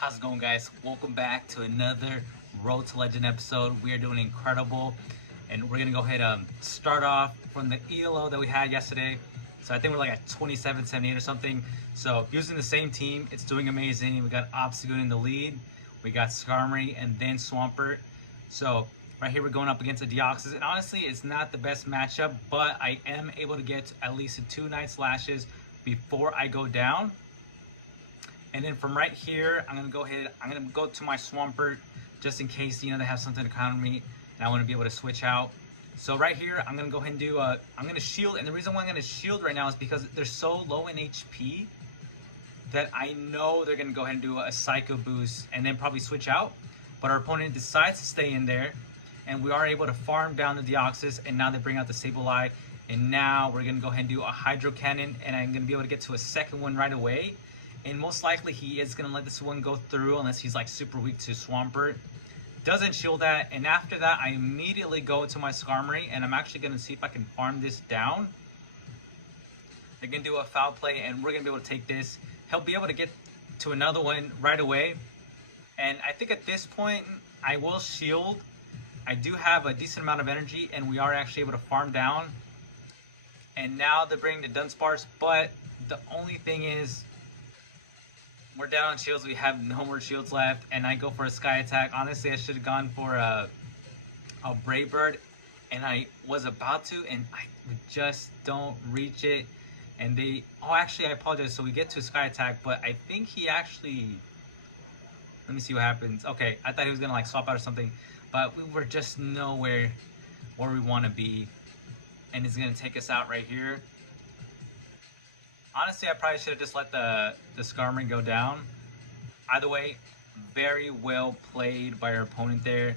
How's it going, guys? Welcome back to another Road to Legend episode. We are doing incredible, and we're gonna go ahead and start off from the ELO that we had yesterday. So I think we're like at 27, 78 or something. So using the same team, it's doing amazing. We got Obstagoon in the lead, we got Skarmory, and then Swampert. So right here we're going up against the Deoxys, and honestly, it's not the best matchup, but I am able to get at least 2 Night Slashes before I go down. And then from right here, I'm gonna go to my Swampert just in case, they have something to counter me and I want to be able to switch out. So right here, I'm gonna go ahead and do, I'm gonna shield, and the reason why I'm gonna shield right now is because they're so low in HP that I know they're gonna go ahead and do a Psycho Boost and then probably switch out. But our opponent decides to stay in there, and we are able to farm down the Deoxys, and now they bring out the Sableye, and now we're gonna go ahead and do a Hydro Cannon, and I'm gonna be able to get to a second one right away. And most likely he is going to let this one go through unless he's like super weak to Swampert. Doesn't shield that, and after that I immediately go to my Skarmory, and I'm actually going to see if I can farm this down. They're going to do a foul play, and we're going to be able to take this. He'll be able to get to another one right away. And I think at this point I will shield. I do have a decent amount of energy, and we are actually able to farm down. And now they're bringing the Dunsparce, but the only thing is, we're down on shields. We have no more shields left, and I go for a Sky Attack. Honestly, I should have gone for a Brave Bird, and I was about to, and I just don't reach it. And they, oh, actually, I apologize. So we get to a Sky Attack, but I think he actually, let me see what happens. Okay, I thought he was gonna like swap out or something, but we were just nowhere where we want to be, and he's gonna take us out right here. Honestly, I probably should have just let the Skarmory go down. Either way, very well played by our opponent there.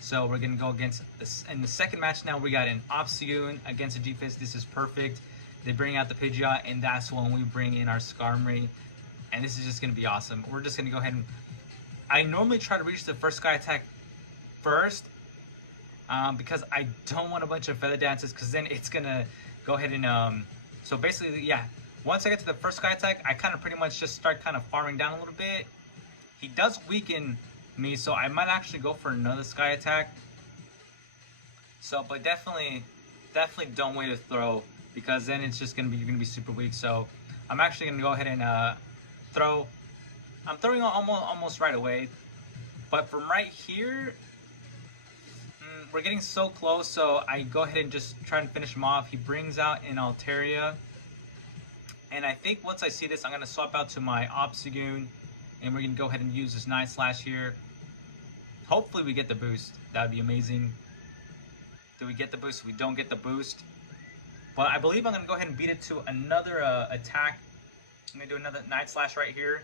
So we're going to go against this. In the second match now, we got an Obstagoon against a G-Fist. This is perfect. They bring out the Pidgeot, and that's when we bring in our Skarmory. And this is just going to be awesome. We're just going to go ahead and... I normally try to reach the first Sky Attack first, because I don't want a bunch of Feather Dances, because then it's going to go ahead and... So basically, yeah. Once I get to the first Sky Attack, I kind of pretty much just start kind of farming down a little bit. He does weaken me, so I might actually go for another Sky Attack. So, but definitely don't wait to throw, because then it's just you're gonna be super weak. So I'm actually gonna go ahead and throw. I'm throwing almost right away, but from right here, we're getting so close. So I go ahead and just try and finish him off. He brings out an Altaria. And I think once I see this, I'm going to swap out to my Obstagoon, and we're going to go ahead and use this Night Slash here. Hopefully we get the boost. That would be amazing. Do we get the boost? We don't get the boost. But I believe I'm going to go ahead and beat it to another attack. I'm going to do another Night Slash right here.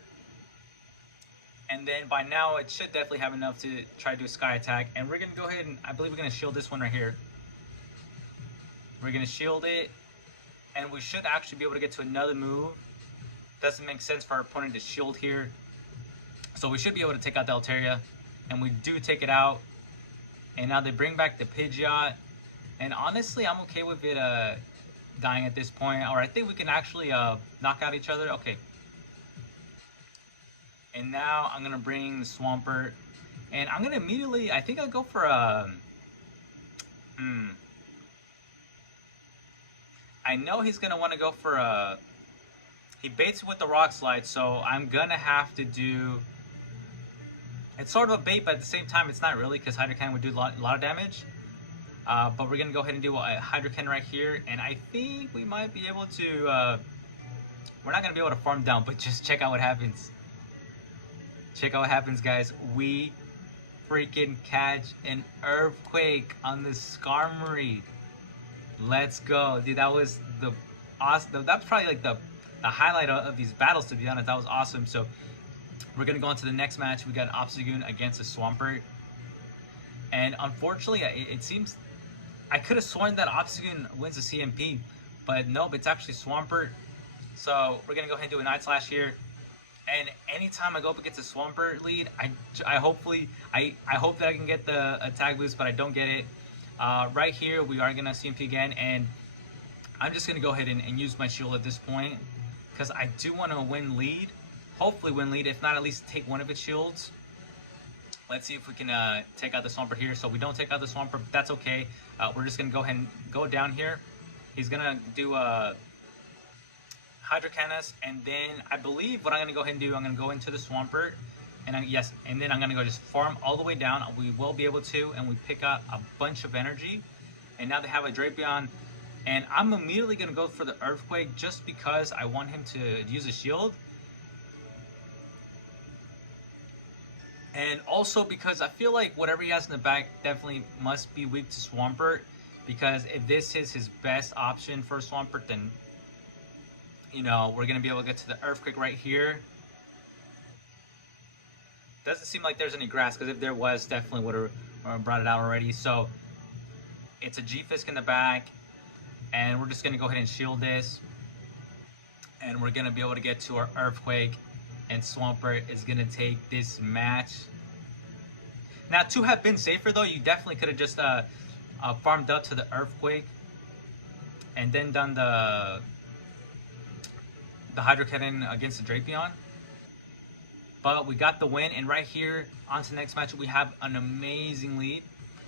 And then by now, it should definitely have enough to try to do a Sky Attack. And we're going to go ahead and, I believe we're going to shield this one right here. We're going to shield it. And we should actually be able to get to another move. Doesn't make sense for our opponent to shield here. So we should be able to take out the Altaria. And we do take it out. And now they bring back the Pidgeot. And honestly, I'm okay with it dying at this point. Or I think we can actually knock out each other. Okay. And now I'm going to bring the Swampert. And I'm going to immediately, I think I'll go for a... I know he's going to want to go for a... He baits with the Rock Slide, so I'm going to have to do... It's sort of a bait, but at the same time, it's not really, because Hydro Cannon would do a lot of damage. But we're going to go ahead and do a Hydro Cannon right here, and I think we might be able to... We're not going to be able to farm down, but just check out what happens. Check out what happens, guys. We freaking catch an Earthquake on the Skarmory. Let's go, dude. That was the awesome. That's probably like the highlight of these battles, to be honest. That was awesome. So we're gonna go on to the next match. We got Obstagoon against a Swampert, and unfortunately, it seems I could have sworn that Obstagoon wins the CMP, but nope, it's actually Swampert. So we're gonna go ahead and do a Night Slash here. And anytime I go up against a Swampert lead, I hope that I can get the attack boost, but I don't get it. Right here, we are going to CMP again, and I'm just going to go ahead and use my shield at this point, because I do want to win lead. hopefully win lead. If not, at least take one of its shields. Let's see if we can take out the Swampert here. So we don't take out the Swampert, but that's okay. We're just going to go ahead and go down here. He's going to do a Hydro Cannon, and then I believe what I'm going to go ahead and do, I'm going to go into the Swampert, and and then I'm going to go just farm all the way down. We will be able to, and we pick up a bunch of energy. And now they have a Drapion, and I'm immediately going to go for the Earthquake just because I want him to use a shield. And also because I feel like whatever he has in the back definitely must be weak to Swampert. Because if this is his best option for Swampert, then, you know, we're going to be able to get to the Earthquake right here. Doesn't seem like there's any grass, because if there was, definitely would have brought it out already. So it's a G-Fisk in the back. And we're just going to go ahead and shield this. And we're going to be able to get to our Earthquake. And Swampert is going to take this match. Now, to have been safer, though, you definitely could have just farmed up to the Earthquake. And then done the Hydro Cannon against the Drapion. But we got the win. And right here, on to the next match, we have an amazing lead.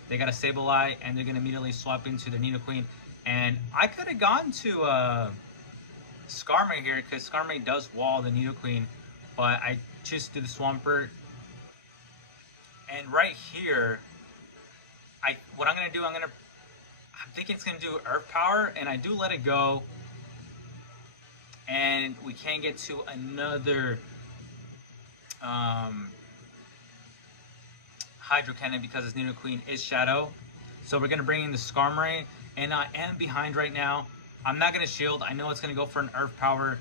They got a Sableye, and they're going to immediately swap into the Nidoqueen. And I could have gone to Skarmory here, because Skarmory does wall the Nidoqueen. But I just do the Swampert. And right here, what I'm going to do, I'm thinking it's going to do Earth Power. And I do let it go. And we can't get to another Hydro Cannon because this Nidoqueen is Shadow. So we're going to bring in the Skarmory. And I am behind right now. I'm not going to shield. I know it's going to go for an Earth Power.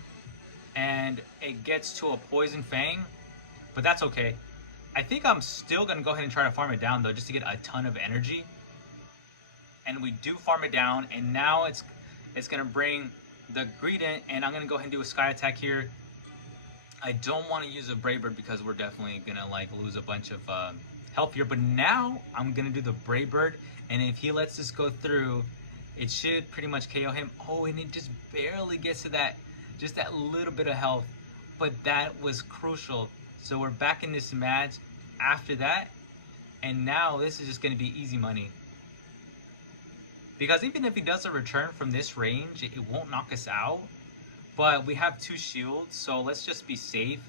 And it gets to a Poison Fang. But that's okay. I think I'm still going to go ahead and try to farm it down, though, just to get a ton of energy. And we do farm it down. And now it's going to bring the Greedent. And I'm going to go ahead and do a Sky Attack here. I don't want to use a Brave Bird because we're definitely going to like lose a bunch of health here. But now I'm going to do the Brave Bird. And if he lets this go through, it should pretty much KO him. Oh, and it just barely gets to that, just that little bit of health. But that was crucial. So we're back in this match after that. And now this is just going to be easy money. Because even if he does a return from this range, it won't knock us out. But we have 2 shields, so let's just be safe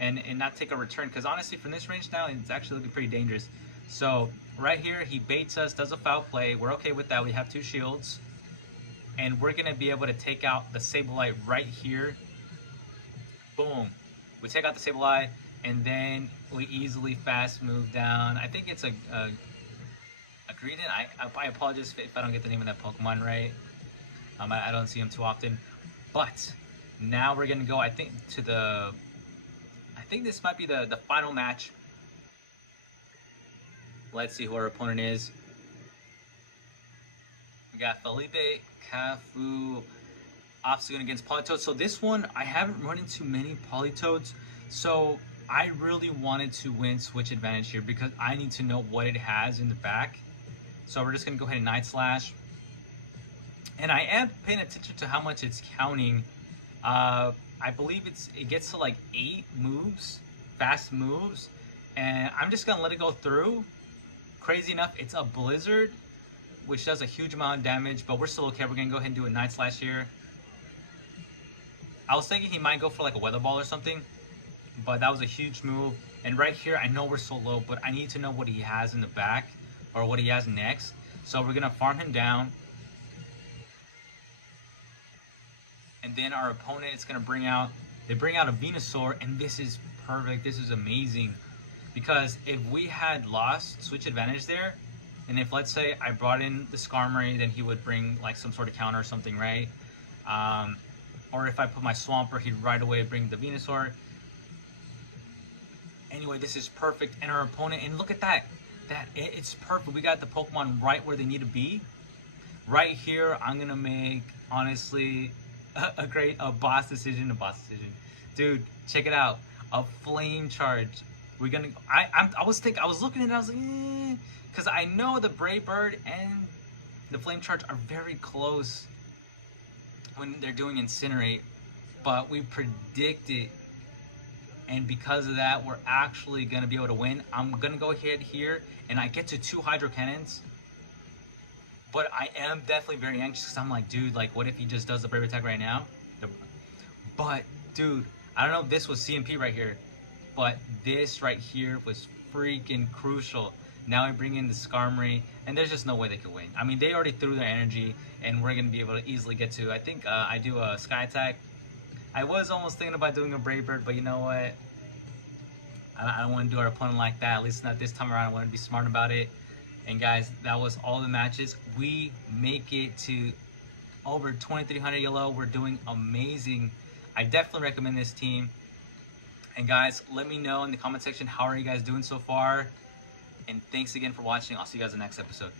and not take a return. Because honestly, from this range now, it's actually looking pretty dangerous. So right here, he baits us, does a foul play. We're okay with that. We have 2 shields. And we're going to be able to take out the Sableye right here. Boom. We take out the Sableye, and then we easily fast move down. I think it's a Greedent. I apologize if I don't get the name of that Pokemon right. I don't see him too often. But now we're going to go, I think, to the... I think this might be the final match. Let's see who our opponent is. We got Felipe, Cafu, Obstagoon against Politoed. So this one, I haven't run into many Politoads. So I really wanted to win Switch Advantage here because I need to know what it has in the back. So we're just going to go ahead and Night Slash. And I am paying attention to how much it's counting. I believe it gets to like 8 moves, fast moves. And I'm just going to let it go through. Crazy enough, it's a Blizzard, which does a huge amount of damage, but we're still okay. We're going to go ahead and do a Night Slash here. I was thinking he might go for like a Weather Ball or something, but that was a huge move. And right here, I know we're so low, but I need to know what he has in the back, or what he has next. So we're going to farm him down. And then our opponent is going to bring out a Venusaur, and this is perfect. This is amazing. Because if we had lost Switch Advantage there, and if, let's say, I brought in the Skarmory, then he would bring, like, some sort of counter or something, right? Or if I put my Swampert, he'd right away bring the Venusaur. Anyway, this is perfect. And our opponent, and look at that. It's perfect. We got the Pokemon right where they need to be. Right here, I'm going to make, honestly, a boss decision. Dude, check it out. A Flame Charge. We're gonna. I was looking at it. I was like, because I know the Brave Bird and the Flame Charge are very close when they're doing Incinerate, but we predicted and because of that, we're actually gonna be able to win. I'm gonna go ahead here, and I get to 2 hydro cannons. But I am definitely very anxious because I'm like, dude, like, what if he just does the brave attack right now? But, dude, I don't know if this was CMP right here, but this right here was freaking crucial. Now I bring in the Skarmory, and there's just no way they could win. I mean, they already threw their energy, and we're going to be able to easily get to, I think I do a Sky Attack. I was almost thinking about doing a Brave Bird, but you know what? I don't want to do our opponent like that, at least not this time around. I want to be smart about it. And guys, that was all the matches. We make it to over 2,300 yellow. We're doing amazing. I definitely recommend this team. And guys, let me know in the comment section, how are you guys doing so far? And thanks again for watching. I'll see you guys in the next episode.